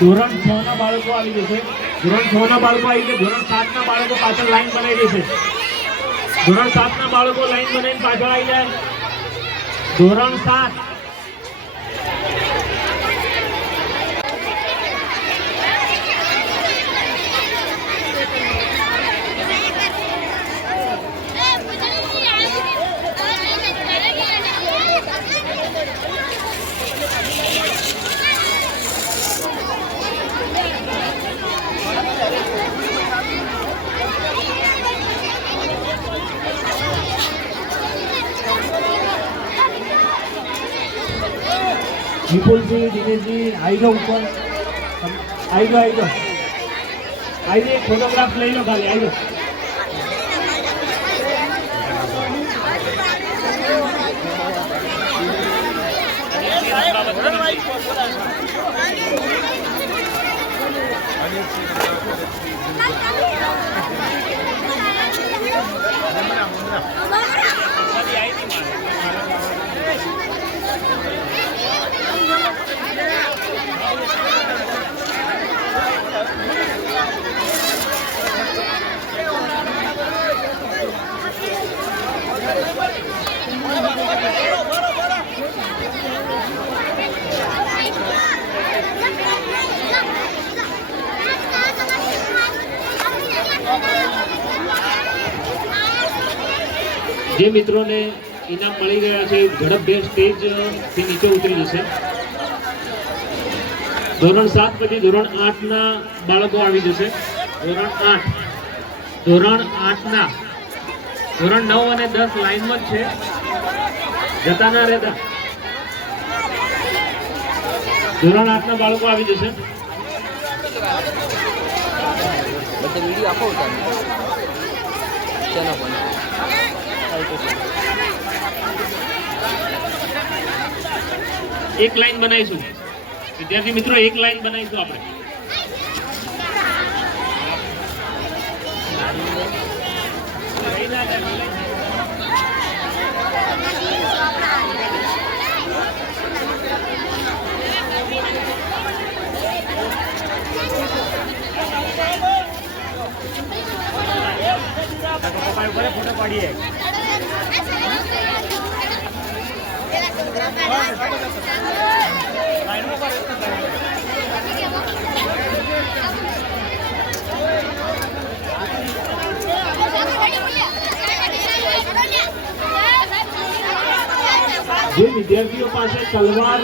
ધોરણ 6 ના બાળકો આવી જશે. ધોરણ 6 ના બાળકો આવી ગયા. ધોરણ 7 ના બાળકો પાછળ લાઈન બનાવી દેશે. ધોરણ 7 ના બાળકો લાઈન બનાવીને પાછળ આવી જાય. ધોરણ 7 વિપુલજી, દિનેશજી આવી જાઓ ઉપર. આવી જાઓ. એક ફોટોગ્રાફ લઈ લો ખાલી. આવી જાઓ. જે મિત્રોને ઇનામ મળી ગયા છે ઝડપભેર સ્ટેજ થી નીચે ઉતરી જશે. ધોરણ 7 પછી ધોરણ 8 ના બાળકો આવી જશે. ધોરણ 8 ના ધોરણ 9 અને 10 લાઈનમાં જ છે, જતા ના રહેતા. ધોરણ 8 ના બાળકો આવી જશે. વિડીયો આપો એક લાઈન બનાવીશું વિદ્યાર્થી મિત્રો, એક લાઈન બનાવીશું આપણે. ફોટો પાડીએ. જે વિદ્યાર્થીઓ પાસે તલવાર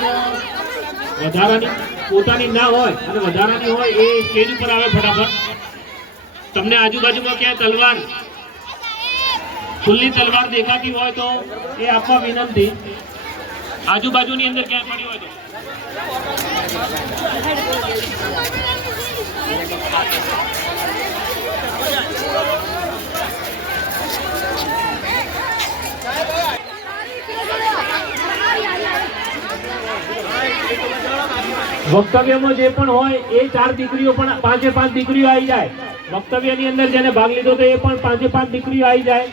વધારાની પોતાની ના હોય અને વધારાની હોય એ સ્ટેજ ઉપર આવે ફટાફટ. તમને આજુબાજુમાં ક્યાંય તલવાર ખુલ્લી તલવાર દેખાતી હોય તો એ આપવા વિનંતી. આજુબાજુની અંદર ક્યાં પડી હોય તો વક્તવ્યમાં જે પણ હોય એ 4 દીકરીઓ પણ 5 દીકરીઓ આવી જાય. વક્તવ્યની અંદર જેને ભાગ લીધો તો એ પણ 5 દીકરીઓ આવી જાય.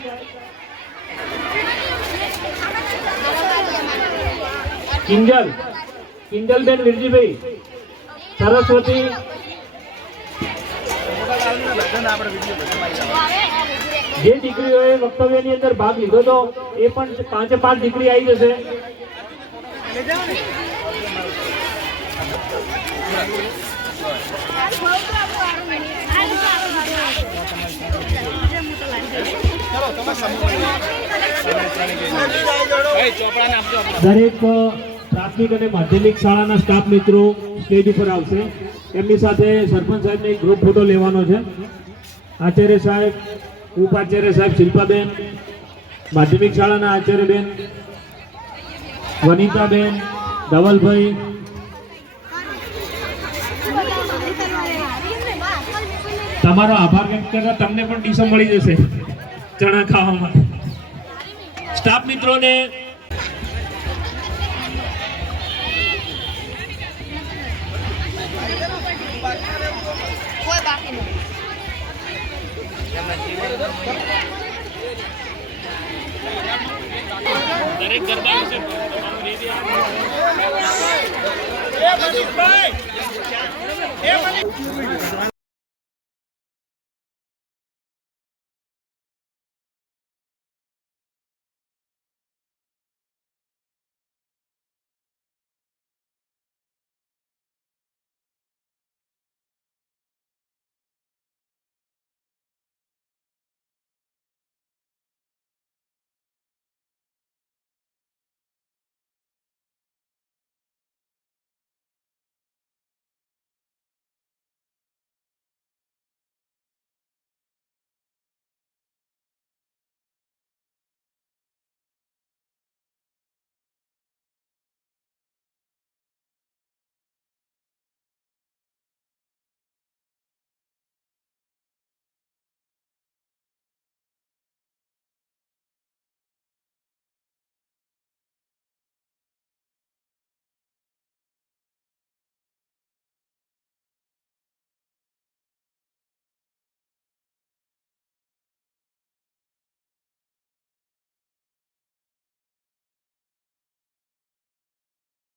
કિંજલબેન વિરજીભાઈ, સરસ્વતી, જે દીકરીઓએ વક્તવ્યની અંદર ભાગ લીધો તો એ પણ 5 દીકરી આવી જશે. દરેક પ્રાથમિક અને માધ્યમિક શાળાના સ્ટાફ મિત્રો સ્ટેજ ઉપર આવશે. એમની સાથે સરપંચ સાહેબને એક ગ્રુપ ફોટો લેવાનો છે. આચાર્ય સાહેબ, ઉપાચાર્ય સાહેબ શિલ્પાબેન, માધ્યમિક શાળાના આચાર્યબેન વનિતાબેન, ધવલભાઈ, તમારો આભાર વ્યક્ત કરતા તમને પણ ડીશો મળી જશે ચણા ખાવામાં. સ્ટાફ મિત્રોને દરેક ગરબા વિશે